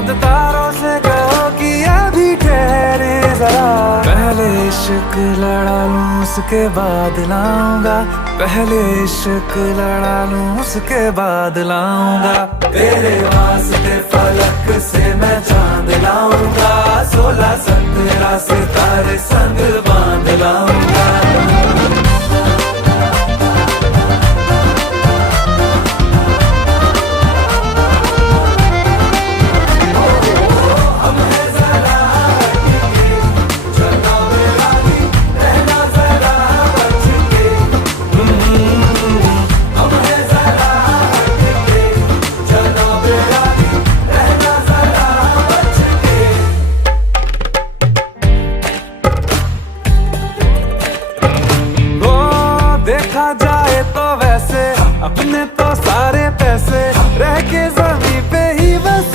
चांद तारों से कहो कि अभी ठहरे जरा। पहले इश्क लड़ा लूं उसके बाद लाऊंगा, पहले इश्क लड़ा लूं उसके बाद लाऊंगा। तेरे वास्ते फलक से मैं चांद लाऊंगा, 16 17 सितारे संग